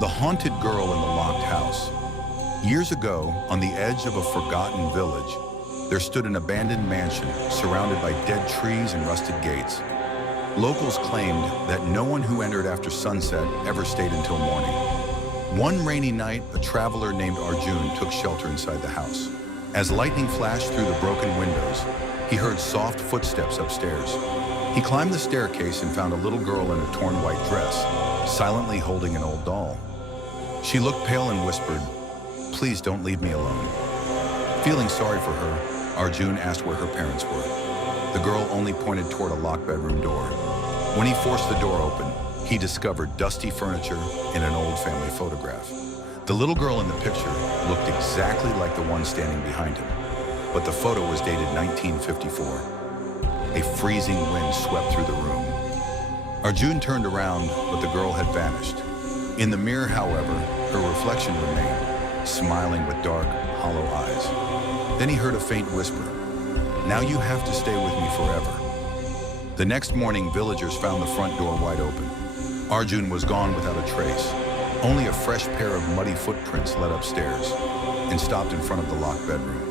The haunted girl in the locked house. Years ago, on the edge of a forgotten village, there stood an abandoned mansion surrounded by dead trees and rusted gates. Locals claimed that no one who entered after sunset ever stayed until morning. One rainy night, a traveler named Arjun took shelter inside the house. As lightning flashed through the broken windows, he heard soft footsteps upstairs. He climbed the staircase and found a little girl in a torn white dress, silently holding an old doll. She looked pale and whispered, "Please don't leave me alone." Feeling sorry for her, Arjun asked where her parents were. The girl only pointed toward a locked bedroom door. When he forced the door open, he discovered dusty furniture and an old family photograph. The little girl in the picture looked exactly like the one standing behind him, but the photo was dated 1954. A freezing wind swept through the room. Arjun turned around, but the girl had vanished. In the mirror, however, her reflection remained, smiling with dark, hollow eyes. Then he heard a faint whisper, "Now you have to stay with me forever." The next morning, villagers found the front door wide open. Arjun was gone without a trace. Only a fresh pair of muddy footprints led upstairs and stopped in front of the locked bedroom.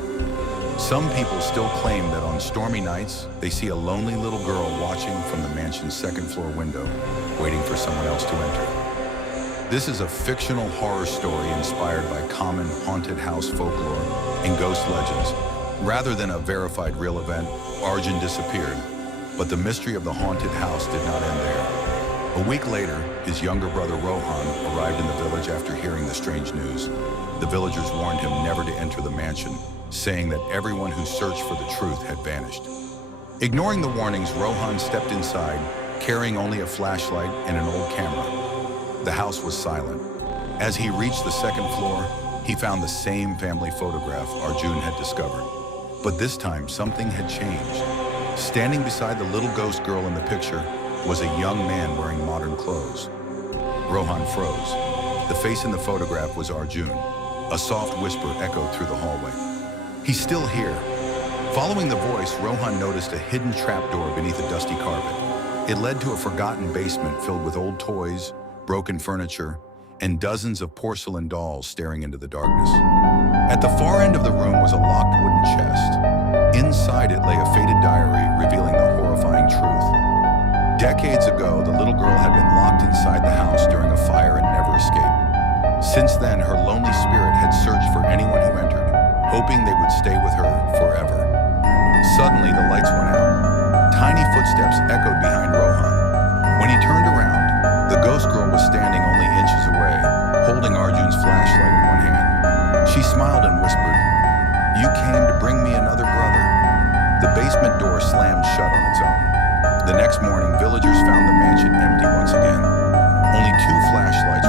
Some people still claim that on stormy nights, they see a lonely little girl watching from the mansion's second-floor window, waiting for someone else to enter. This is a fictional horror story inspired by common haunted house folklore and ghost legends. Rather than a verified real event, Arjun disappeared, but the mystery of the haunted house did not end there. A week later, his younger brother Rohan arrived in the village after hearing the strange news. The villagers warned him never to enter the mansion, saying that everyone who searched for the truth had vanished. Ignoring the warnings, Rohan stepped inside, carrying only a flashlight and an old camera. The house was silent. As he reached the second floor, he found the same family photograph Arjun had discovered. But this time, something had changed. Standing beside the little ghost girl in the picture was a young man wearing modern clothes. Rohan froze. The face in the photograph was Arjun. A soft whisper echoed through the hallway. "He's still here." Following the voice, Rohan noticed a hidden trapdoor beneath a dusty carpet. It led to a forgotten basement filled with old toys, broken furniture, and dozens of porcelain dolls staring into the darkness. At the far end of the room was a locked wooden chest. Inside it lay a faded diary revealing the horrifying truth. Decades ago, the little girl had been locked inside the house during a fire and never escaped. Since then, her lonely spirit had searched for anyone who entered, hoping they would stay with her forever. Suddenly, the lights went out. Tiny footsteps echoed behind Rohan. When he turned around, the ghost girl was standing only inches away, holding Arjun's flashlight in one hand. She smiled and whispered, "You came to bring me another brother." The basement door slammed shut on its own. The next morning, villagers found the mansion empty once again. Only two flashlights